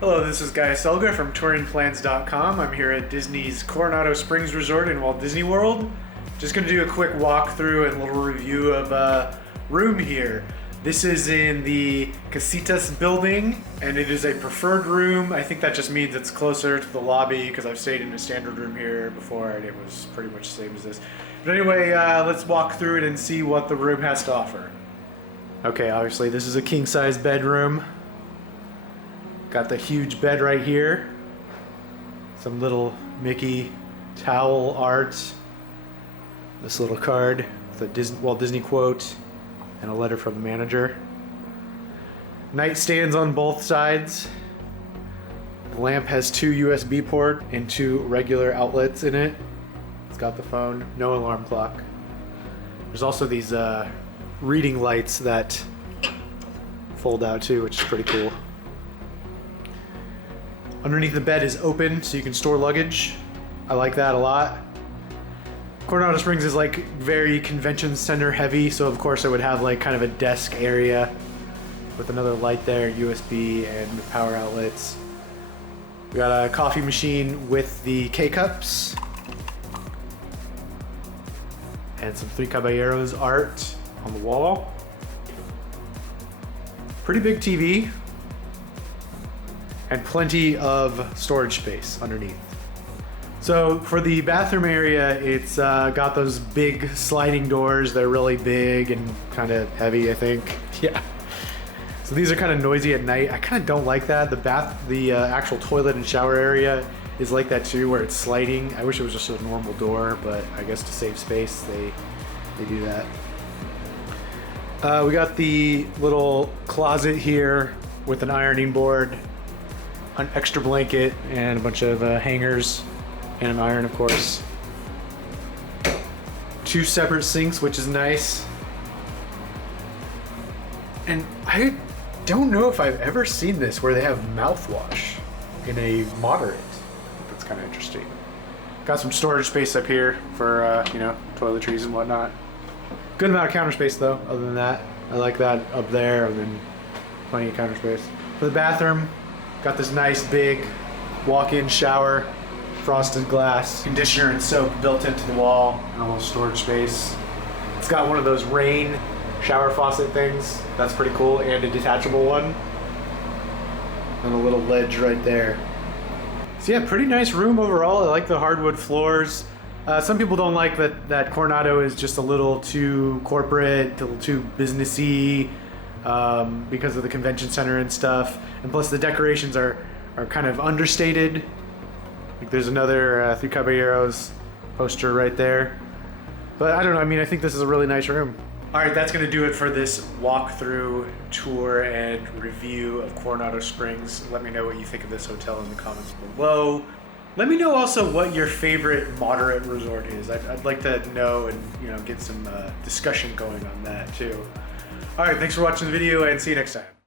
Hello, this is Guy Selga from touringplans.com. I'm here at Disney's Coronado Springs Resort in Walt Disney World. Just going to do a quick walkthrough and a little review of a room here. This is in the Casitas building, and it is a preferred room. I think that just means it's closer to the lobby because I've stayed in a standard room here before and it was pretty much the same as this. But anyway, let's walk through it and see what the room has to offer. Okay, obviously this is a king-size bedroom. Got the huge bed right here. Some little Mickey towel art. This little card with a Walt Disney quote and a letter from the manager. Nightstands on both sides. The lamp has 2 USB ports and 2 regular outlets in it. It's got the phone, no alarm clock. There's also these reading lights that fold out too, which is pretty cool. Underneath the bed is open so you can store luggage. I like that a lot. Coronado Springs is like very convention center heavy, so of course I would have like kind of a desk area with another light there, USB and power outlets. We got a coffee machine with the K-Cups and some Three Caballeros art on the wall. Pretty big TV. And plenty of storage space underneath. So for the bathroom area, it's got those big sliding doors. They're really big and kind of heavy, I think. Yeah. So these are kind of noisy at night. I kind of don't like that. The actual toilet and shower area is like that too, where it's sliding. I wish it was just a normal door, but I guess to save space, they do that. We got the little closet here with an ironing board, an extra blanket, and a bunch of hangers, and an iron, of course. 2 separate sinks, which is nice. And I don't know if I've ever seen this where they have mouthwash in a moderate. That's kind of interesting. Got some storage space up here for, toiletries and whatnot. Good amount of counter space though, other than that. I like that up there, and then plenty of counter space. For the bathroom, got this nice big walk-in shower, frosted glass, conditioner and soap built into the wall, and a little storage space. It's got one of those rain shower faucet things. That's pretty cool, and a detachable one. And a little ledge right there. So yeah, pretty nice room overall. I like the hardwood floors. Some people don't like that Coronado is just a little too corporate, a little too businessy, because of the convention center and stuff, and plus the decorations are kind of understated. Like there's another Three Caballeros poster right there, but I don't know, I think this is a really nice room. Alright, that's going to do it for this walkthrough, tour, and review of Coronado Springs. Let me know what you think of this hotel in the comments below. Let me know also what your favorite moderate resort is. I'd like to know and get some discussion going on that too. All right, thanks for watching the video and see you next time.